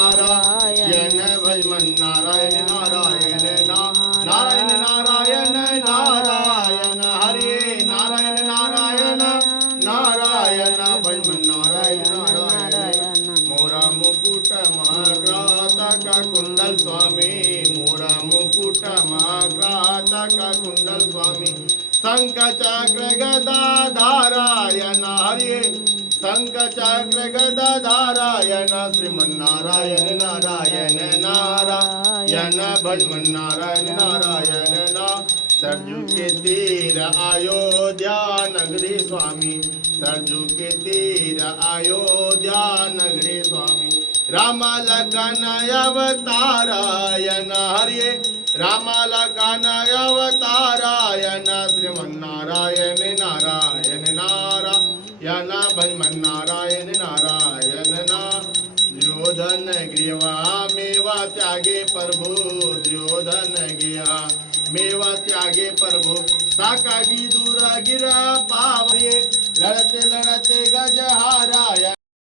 नारायण भजमन नारायण नारायण नारायण नारायण नारायण हरे नारायण नारायण नारायण भजमन नारायण नारायण मोरा मुकुट मकराता का कुंडल स्वामी मोरा मुकुट मकराता का कुंडल स्वामी शंख चक्र गदा धारायण हरे शंख चक्र गदा धारायण श्रीमन्नारायण नारायण नारायण भजमन नारायण नारायण सरजू के तीर अयोध्या नगरी स्वामी सरजू के तीर अयोध्या नगरी स्वामी राम लखन अवतारायण हरे राम लखन अवतारायण श्रीमन्नारायण नारायण नारायण भजमन नारायण नारायण दुर्योधन ग्रीवा मेवा त्यागे प्रभु दुर्योधन गिया मेवा त्यागे प्रभु साका दूर गिरा पावे लड़ते लड़ते गजहारा